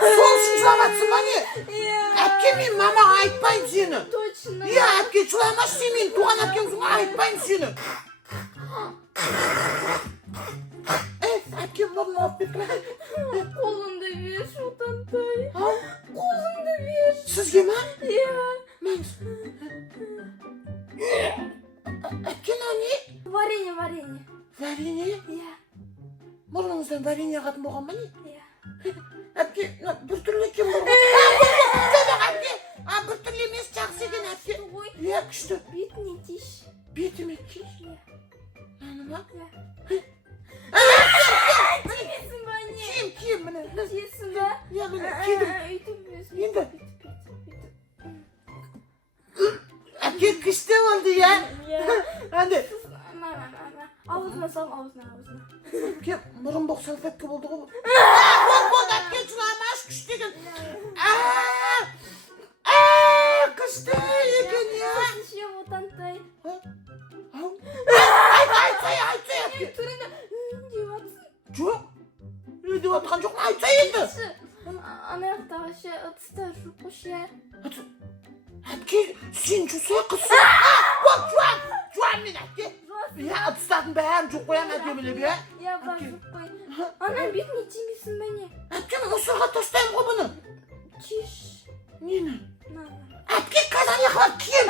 Сол үшін жылаватсың ба не? Иә. Әпке, мен мамаға айтпаймын сені. Точно. Иә, әпке, жыламашы сен, мен туған әпкемсің, айтпаймын сені. Әпкем мұрнын алып кетті. Қолыңды бер, Шотантай. Қолыңды бер. Сізге ма? Иә. Әпке, не? Варенье. Варенье? Иә. Мұрныңыздан варенье қатын болған ма не? Иә. Әпке, бір түрлі екен бұл. Әпке, бір түрлі емес, жақсы екен әпке. Иә, күшті. Бетіне тиіш. Бетіме тиіш? Иә. Наны ма? Иә. Тиесің ба не? Киім, міне. Тиесің ба? Иә, міне, кидім. Үйтіп Енді. Әпке, күшті болды, иә? Иә. Әнде. Аузына сал, аузына. Әпке, мұрын боқ салфетка болды ғой. Болды, әпке, жыламаш, күшті екен. Күшті екен, иә. Ше, Отантай. Айтсай, әпке. Түрінде деватсың. Жоқ. Деп атқан жоқ, айтсай енді. Ана жақтағы ше, ыдыста жоқ қой ше. Әпке, сен жусай қызсың. Жуам мен, әпке. Иә, ыдыстардың бәрін жоқ қоям, әпке біліп, иә? Иә, бар жоқ қой. Ана бетіне тимейсің ба не? Әпке, мусорға тастаймын ғой бұны. Тиіш. Нені? Әпке, қазір не қылып кием.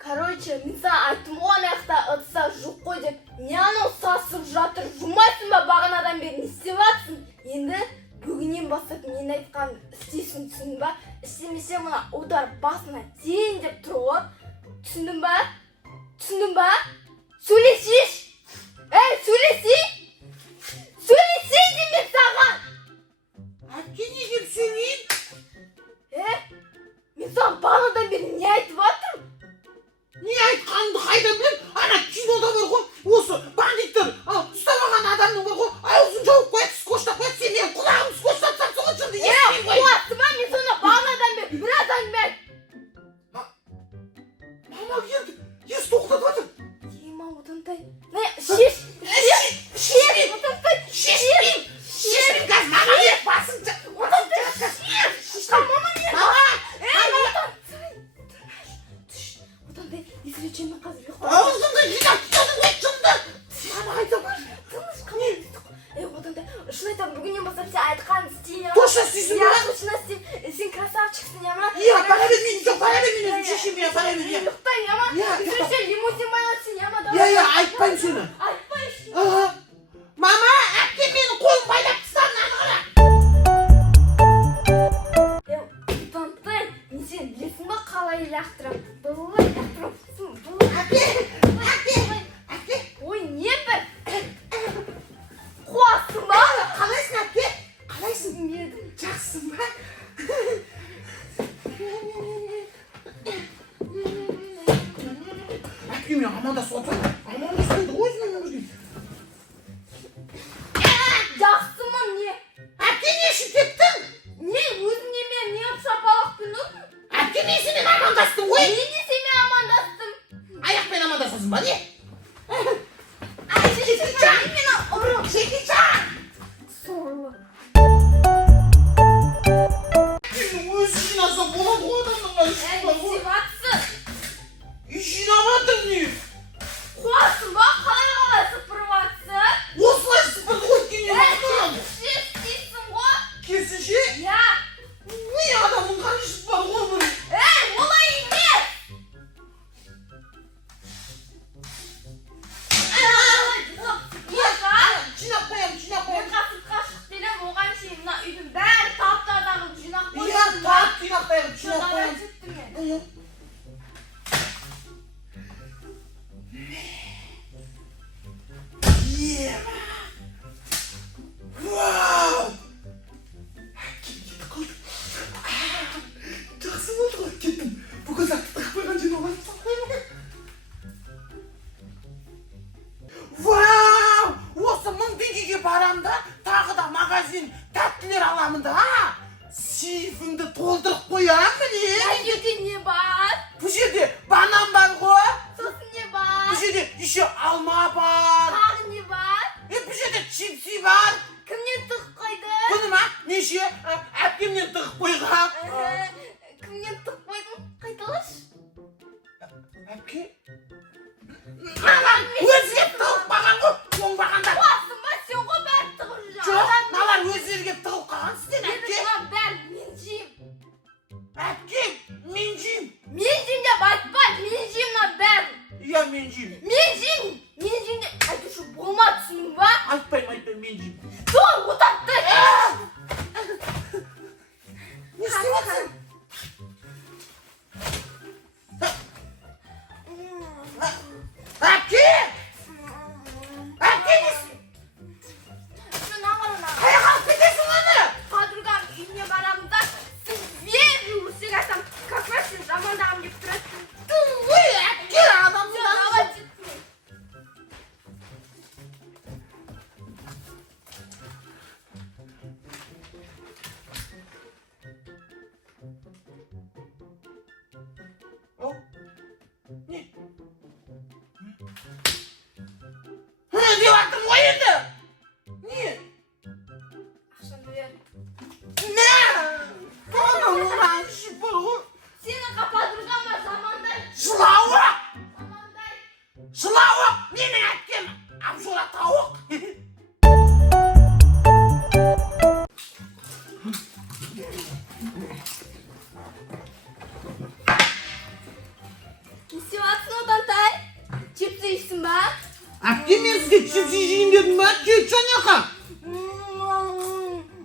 Короче, мен саған айттым ғой ана жақта ыдыста жоқ қой деп. Не анау сасып жатыр, жумайсың ба бағанадан бері не істеп жатсың? Енді бүгіннен бастап мен айтқанымды істейсің, түсіндің ба? Істемесе мына удар басына тиейін деп тұр ғой. Түсіндің ба? Сөйлесейші! Сөйлесейін демек саған! Әпке, не деп сөйлейін? Мен саған бағанадан бері не айтып жатырмын? Не айтқанымды қайдан білем? Ана кинода бар ғой, осы бандиттер ұстап алған адамның бар ғой, аузын жауып қояды, скотчтап қояды, сен менің құлағымды скотчтап соған шынды естімеймін ғой. Қуатты ма? Мен соны бағанадан бері біраз әңгіме айттым. Мама келді, ес тоқтатып жатыр. Ема, Отантай. Шеш, Отантай. Шешпеймін, қазір мама не басын Отантай, мама не? Отантай, езілечемін қазір ұйықтап. аузыңды жинап тастадың ғой, шынды. Мама айтам. Отантай, шын айтамын, бүгіннен бастап сен айтқанын істейін. Точно істейсің ба? Точно істейін. Сен красавчиксың, ема? Иә, пара бермеймін, жоқ, пара бермеймін, шешем, иә, пара бермеймін. Ұйықтайын, ема? Иә, Сөйтсе лимузин байлатсың, ема? Иә, айтпаймын сені. Айтпайсың. Мама, әпке менің қолым байлап тастады, наны қара. Отантай, мен сен білесің ба қалай лақтырам? Былай лақтырапсың, Әпке. Ой, не бір? Қуасың ба? Қалайсың, әпке? Қалайсың? Білмедім. Жақсың ба? Әпке, мен амандасып отырмын. Амандасайды ғой өзімен бірге. Жақсымын, не? Әпке, не үшін кеттің? Не, өзің немен не шапалақпен ұрдың? Әпке, мен сенімен амандастым ғой. Не десемен амандастым? Аяқпен амандасасың ба, не? Шекичан! Шекичан! Сорлы. Мен өзі жинасам болады ғой адамның Сен батсың. Жинаватыр не? Қуасың ба? Қалай сыпырып атсың? Осылай сыпырды ғой кенен ақтырам. Істейсің ғой? Керісінше? Я. Ми адамның қаншысы бар ғой бір. Олай емес! Жинап қоямын. Мен қасыпқа шық делем, оған шейін мына үйдің бәрі таптардағы жинақ қойсын. Иә, тап жинап қоямын. Вау! Жақсы болды ғой, кеттім. Бүкіл затты тығып қойған жинап алып Вау! Осы 1000 теңгеге барам да, тағы да магазин тәттілер аламын да, сейфімді толтырып қоям міне. Жерде не бар? Бұл жерде банан бар ғой. Сосын не бар? Бұл жерде еще алма бар. Тағы не бар? Dur otaqda. Не істеп жатсың? Әпке! Әпке, қаяққа алып кетесің оны? Подругам үйіне барамын да сізбен өсек айтсам как раз сен жамандағым деп тұрасың. Ой, әпке, адамның Давай аңызы. жетме. Ау, не? Деп аттым ғой енді. Не? Ақшаны бер. Не? Оның ішіп бар ғой. Сені подругама жамандай. Жылауық! Жамандай. Жылауық! Менің әпкем Абжола тауық. Не істеп жатсың отантай? Чипсы жейсің ба? Әпке, мен сізге чипсы жейін дедім ба? Жетші анеқа.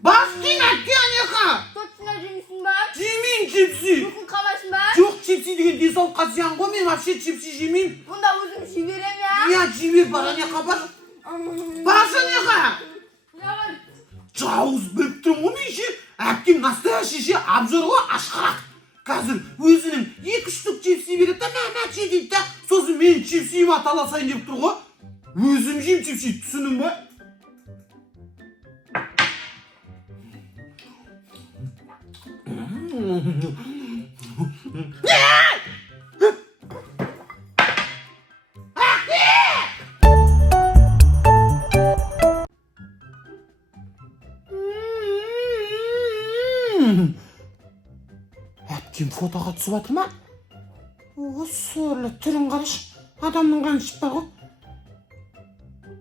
Бас кейін әпке анеқа. Точно жемейсің ба? Жемейін чипсы. Мүмкін қалмайсың ба? Жоқ, чипсы деген денсаулыққа зиян ғой. Мен вообще чипсы жемеймін. Бұнда өзім жіберем я. Я жібер, бар анеқа бар. Бар анеқа. Давай. Жауыз біліп тұрмын ғой мен ше. Әпкем настоящий ше Абжор ғой, ашқарақ. Қазір өзінің 2-3 штук чипсы береді да, мә че дейді да. Сосын мен чипсыйыма таласайын деп тұр ғой. Өзім жеймін чипсы, түсінің ба? Әпкем фотоға түсіп жатыр ма? Сорлы түрін қарашы. Адамның қаны ішіп бар ғой.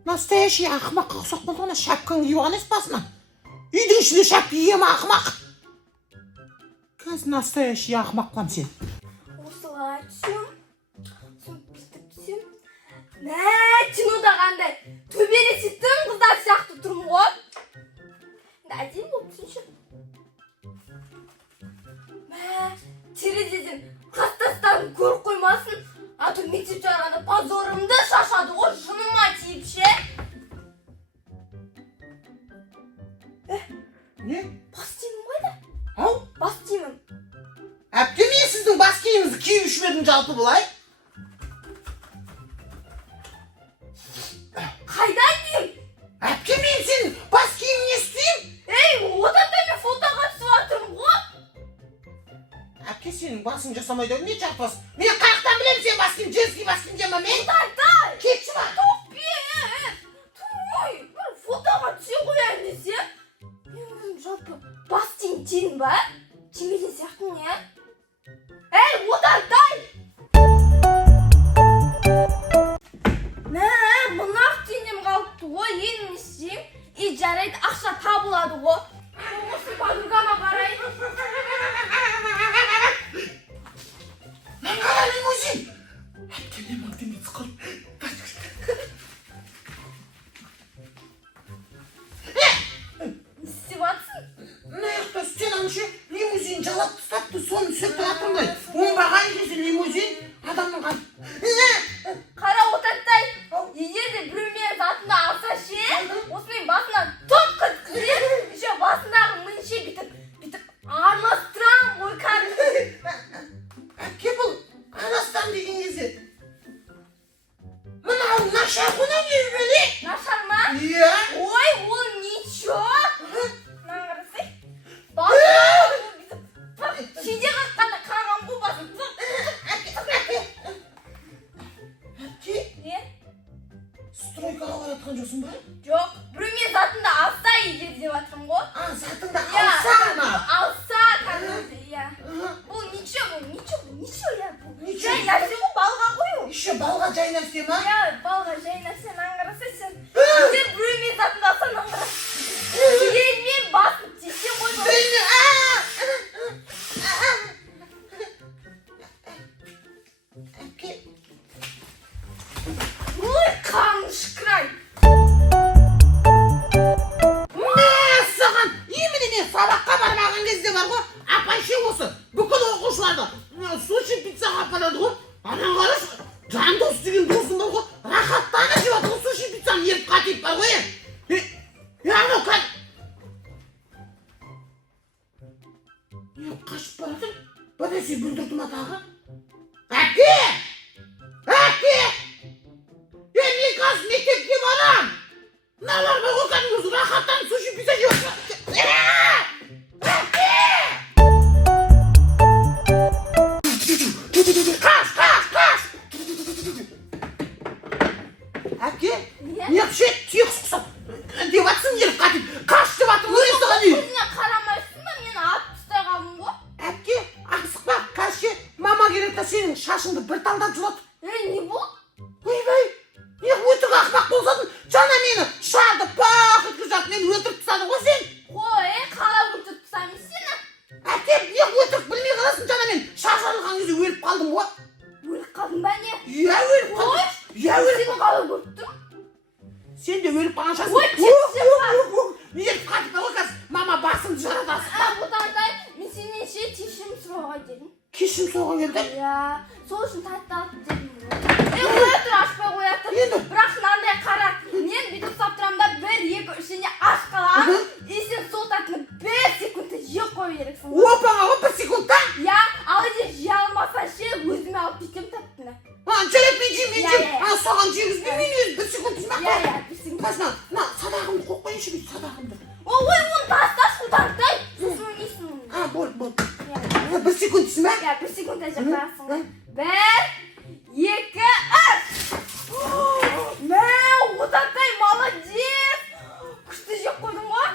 Настоящий ақымаққа ұқсап болды ғана, шапканы киіп алған емес басына. Үйдің ішінде шапка киге ма ақымақ? Қазір настоящий ақымақ қылам сен. Осылай түсем. Сосын бүйтіп түсем. Мә, кинода қандай төбелесі тым қыздар сияқты тұрмын ғой. Әдемі болып түсінші. Мә, терезеден класстастарым көріп қоймасын. А то мектеп жарғанда позорымды шашады ғой, жыныма тиіп ше. Не? Бас киімім қайда? Ау? Бас киімім. Әпке, мен сіздің бас киіміңізді киіп ішмедім жалпы былай. Қайда киім? Әпке, мен сенің бас киімін не істеймін? Ей, одан да мен фотоға түсіп жатырмын ғой. Әпке, сенің басың жасамайды не жартас? Мен қаяқтан білемін сен бас киім, женский бас киім жема мен? Тай, Кетші ма? Ой, бір фотоға түсе қояйын десе. Мен өзім жалпы бас киім тейін ба? Тимейтін сияқты не? Ей, Отартай! Мә, мынақ теңдем қалыпты ғой, енді не істеймін? И жарайды, ақша табылады ғой. Осы подругама барайын. Қара лимузин! Әпкемнен мың теңге қылып. Не істеп жатсың? Мына сен аншы лимузин жалап тастапты, соны сөйтіп жатырмын. Оңбаған екенсің лимузин, адамның қаны. Қара Отартай, егер де біреу менің затымды алса ше, осымен басынан топ кіргізіп, еще басындағы мынше бүйтіп араластырамын ғой кәдімгі. Әпке, бұл арастан деген кезде. Мынау нашар құна не біле? Нашар ма? Иә. Ой, ол ничего. Мына қарасай. Басындағы бүйтіп шеде қаққанда қараған ғой басын. Әпке, Не? стройкаға баратқан жоқсың ба? Жоқ, біреу менің затымды алса егер деп жатырмын ғой. Затыңды Иә, алсаң ба? алса кәдімгі, иә. Бұл ничего, иә. Ничего. Жай нәрсе ғой, балға қою. Еще балға жай нәрсе ма? Иә, балға жай нәрсе, мынаған қарасай сен. Егер біреу менің затымды алса, мынаған қарасай. Егер мен басып тисе ғой. Әпке, Ой, қаныш край. Кетіп қатып бар ғой. Анау не қашып барасың? Подожди, бүлдірдім атағы. Әке! Әке! Мен қазір мектепке барам. Мыналарға қойған рахаттан суши пицца жеп жатыр. Әке! Қаш! Әке? Не вообще тек сұқсап деп атсың еріп қатып. Қаш деп атым өйістіға дейін. Көзіне қарамайсың ба, мені атып тастай қалдың ғой. Әпке, асықпа, қазше мама керек та сенің шашыңды бір талдап жұлады. Не болды? Ойбай, не өтірік ақпақ болсадың, жаңа мені шарды пақ еткізіп, мені өлтіріп тастадың ғой сен. Қой, қалай өлтіріп тастаймын сені? Әпке, не өтірік білмей қаласың, жаңа мен шаш алған кезде өліп қалдым ғой. Өліп қалдың ба не? Иә, өліп қалдым. Иә, өліп Сені қалай көрттің? Сен де өліп қалған шашың. Ой, кетші Еріп қатып ғой қазір, мама басымды жарады асықпа. Бұтандай, мен сенен ше кешірім сұрауға келдім. Кешірім сұрауға келді? Иә, сол үшін татталып дедім. Қоя тұр, ашпай қоя тұр. Енді? Бірақ мынандай қара, мен бүйтіп ұстап тұрамын да 1, 2, 3-іне аш қаламын. И сен сол таттыны 1 секундта жеп қою керексің. Опаңа ғой 1 секундта? Иә, ал егер жей алмасаң ше өзіме алып кетемін таттыны. Жарайды, мен жеймін. Иә. Саған жегізбей мен өзім 1 секунд деймін. Иә, 1 секунд. Қазір, садағымды қойып қойыншы дейді, садағымды. Ой, оны тасташы ұтардай. Сосын несің? Болды. Иә. 1 секунд дейсің ба? Иә, 1 секундта жеп қоясың ғой. 1, 2, 3. Мә, ұтардай, молодец. Күшті жеп қойдың ғой.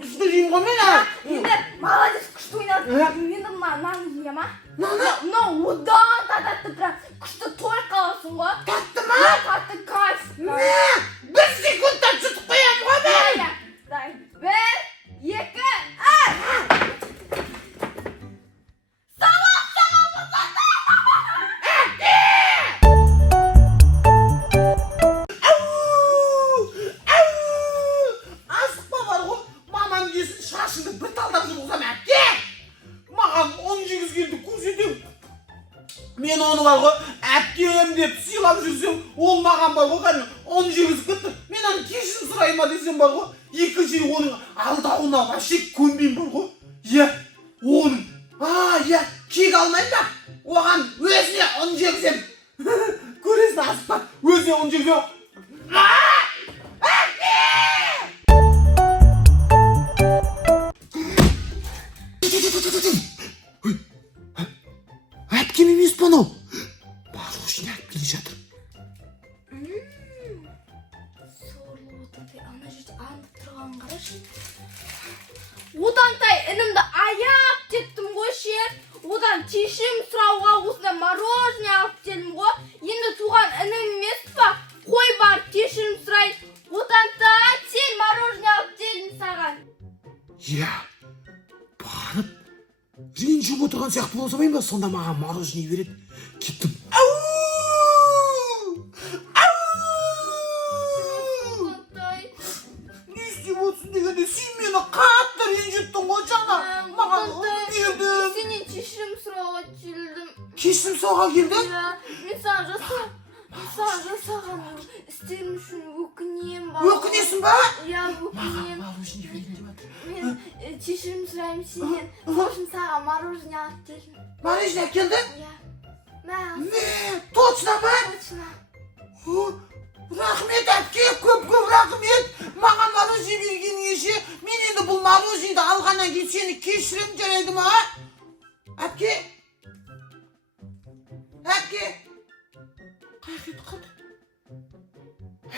Күшті жеймін ғой мен. Енді молодец, күшті ойнадың. Енді нан жия ма? Наны? Мынау одан тататты, прям күшті той қаласың ғой. Татты ма? Татты кайф. Мә, 1 секундта жұтып қоямын ғой мен. Иә. 1, 2, 3. Асықпа бар ғой, мамам келсін шашыңды бір талдап жүргізем әпке. Маған 18 келді көрсетем. Мен оны бар ғой, әпкем деп сыйлап жүрсем, ол маған бар ғой, қане 18 кетті. Мен оны кешірім сұрайма десем бар ғой, екінші оның алдауына вообще көнбеймін бар ғой. Иә, оның. Иә, кек алмайын ба? Оған өзіне ұн жегізем. Көресің асықпа, өзіне ұн жегізем. Әпкем емес па анау? Мороженое алып келе жатыр. Сорлы Отантай, ана жерде аңдып тұрғанын қарашы. Отантай, інімді аяп кеттім ғой ше. Одан кешірім сұрауға осындай мороженое алып келдім ғой. Енді туған інім емес па? Қой бар, кешірім сұрай. Отантай, сен мороженое алып келдім саған. Иә, барып ренжіп отырған сияқты болсамайын ба, сонда маған мороженое береді. Кеттім. Отантай. Не істеп отырсың дегенде, сен мені қатты ренжіттің ғой жаңа. Маған ұн бердің. Сенен кешірім сұрауға келдім. Кешірім сұрауға келдің? Иә, мен саған жасаған істерім үшін өкінем ба? Өкінесің ба? Иә, Маған өкінем. мороженое берейін деп жатыр. Мен кешірім сұраймын сенен. Сол үшін саған мороженое алып келдім. Мороженое әкелді? Иә. Мә, Не, точно ма? точно. Рахмет әпке, көп рахмет. Маған мороженое бергеніңе ше, мен енді бұл мороженеді алғаннан кейін сені кешірем жарайды ма? Әпке? Әпке? Қайқет қалды.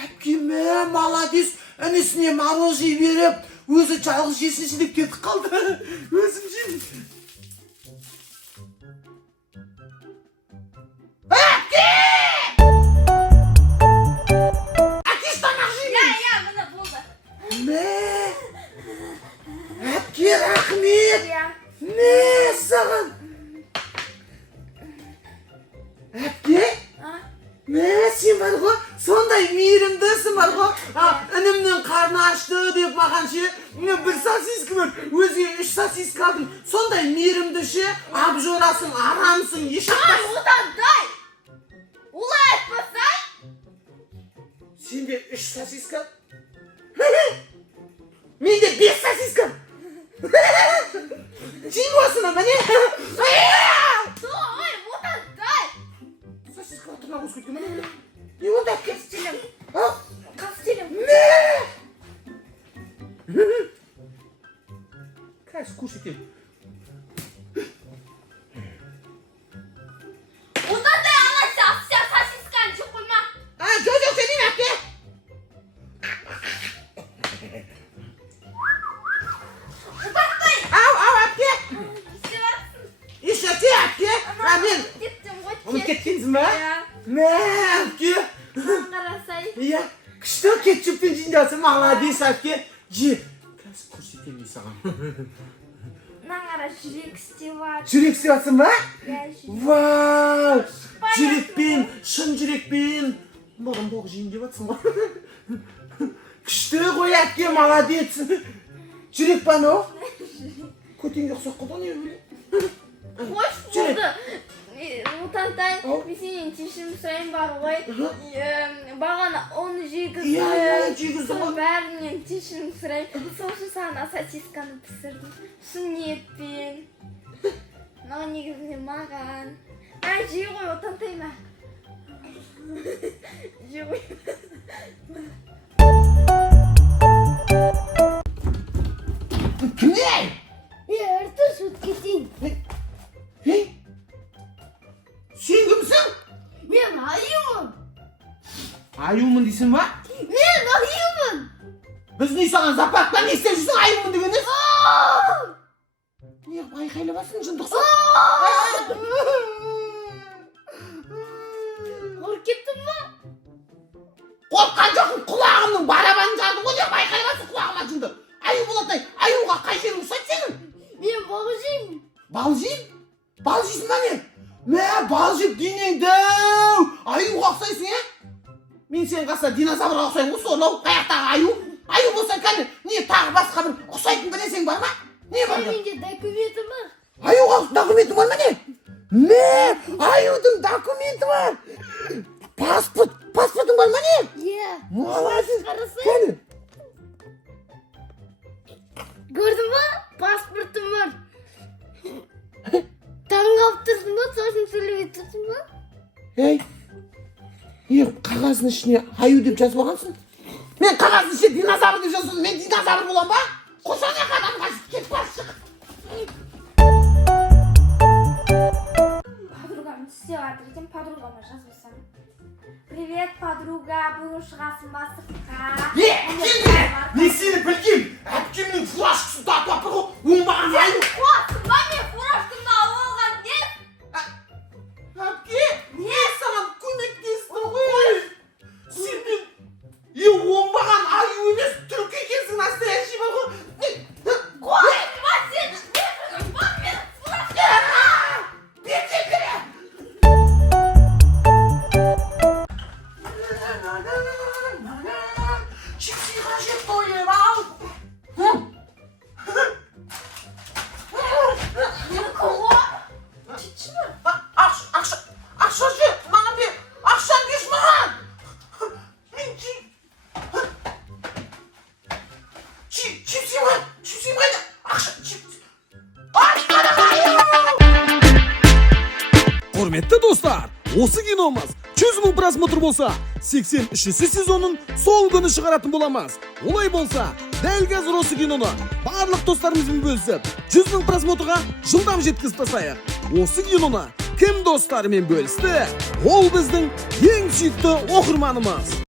Әпке мә, молодец, інісіне мороженое беріп, өзі жалғыз жесінші деп кетіп қалды. Өзім жеймін. Әпке! Әкеш тамақ жеймін. Иә, міне болды. Мә! Әпке рахмет! Иә. Мә, саған! Әпке? Мә, сен бар ғой, сондай мейірімдісің бар ғой. Інімнің қарны ашты деп маған ше, мен 1 сосиска бер, өзге 3 сосиска алдым. Сондай мейірімді ше, абжорасың, арамсың, еш Ай, Отантай! Олай айтпасай? Сенде 3 сосиска. Менде 5 сосиска. Жейін осыны, міне. Ой, Мутантай! Сосиска тұрна көз көткен, міне. Не онда әпке? Кастелем. А? Кастелем. Не! Қазір көрсетем. Мутантай, ана вся сосисканы жеп қойма. Жоқ, сенің әпке. Мутантай! Ау, әпке. Істеватсың. Ешәте, әпке. Мен Кеттім ғой. ұмыт кеткенсің ба? Иә. Мә, әпке. Қарасай. Иә, күшті кетчуппен жиндасың, молодец, әпке. Же, қазір көрсетемін саған. Наңара жүрек істеват. Жүрек істеватсың ба? Иә, жүрек. Вау! Жүрекпен, шын жүрекпен. Маған боқ жейін деп атсың ғой. Күшті ғой, әпке, молодец. Жүрек ба, но? Көтенге ұқсақ қылды, не өлі? Қош Жүрек. болды. Мутантай, Ау. мен сенен кешірім сұрайын бар ғой. Бағана оны жегізіп. Иә, жегізді Сол ғой. бәрінен кешірім сұрайын. Сол үшін саған сосисканы пісірдім. Шын ниетпен. Маған негізінен маған. Жей ғой, Мутантай ма. Жей ғой. Не? Ертіс өткетейін. Сен кімсің? Мен аюмын. Аюмын дейсің ба? Мен аюмын. Біз не саған запақпен не істеп жүрсің аюмын дегеніз? Не айқайлабасың жындықсың? Қорқып кеттің ба? Қорққан жоқпын, құлағымның барабанын жардың ғой деп айқайлабасың құлағыма жынды. Аю болатай, аюға қай жерің ұқсайды сенің? Мен бал жеймін. Бал жейін? Бал жейсің ба не? Мә, бал жеп денеңдеу! Аюға ұқсайсың, е? Мен сен қаса динозаврға ұқсайын ғой, сорлау қаяқтағы аю. Аю болса кәне, не тағы басқа бір ұқсайтын білесің бар ма? Не бар? Менде документі бар. Аюға документі бар ма не? Не, аюдың документі бар. Паспортың бар ма не? Иә. Молодец. Қарасай. Кәне. Көрдің ба? Паспортым бар. Таңғалып тұрсың ба? Сосын сөйлеп тұрсың ба? Қағаздың ішіне аю деп жазбағансың? Мен қағаздың ішіне динозавр деп жаздым, мен динозавр болам ба? Қоса не қадамға кетіп баршық. Подругам істеп жатыр екен, подругама жазбасам. Привет, подруга, бүгін шығасың ба сыртқа? Мен сені білгем, әпкемнің флашкасын татып апыр ғой, оңбаған аю. Қуасың ба мен фуражкамды алып алған деп? Әпке, не саған көмектестім ғой? Сен оңбаған аю емес, түрік екенсің, настоящий бар ғой. Қуасың ба сен? Мен фуражкамды. Берже бере. Чипсиға жеп тойып ал. Ақша же, маған бер. Ақша беш маған. Мен чипсим қайда? Ақша, чипс. Құрметті достар, осы киномыз 100 000 просмотр болса, 83-ші сезонын сол күні шығаратын боламыз. Олай болса, дәл қазір осы киноны барлық достарымызбен бөлісіп, 100 000 просмотрға жылдам жеткізіп тастайық. Осы киноны кім достарымен бөлісті? Ол біздің ең сүйікті оқырманымыз.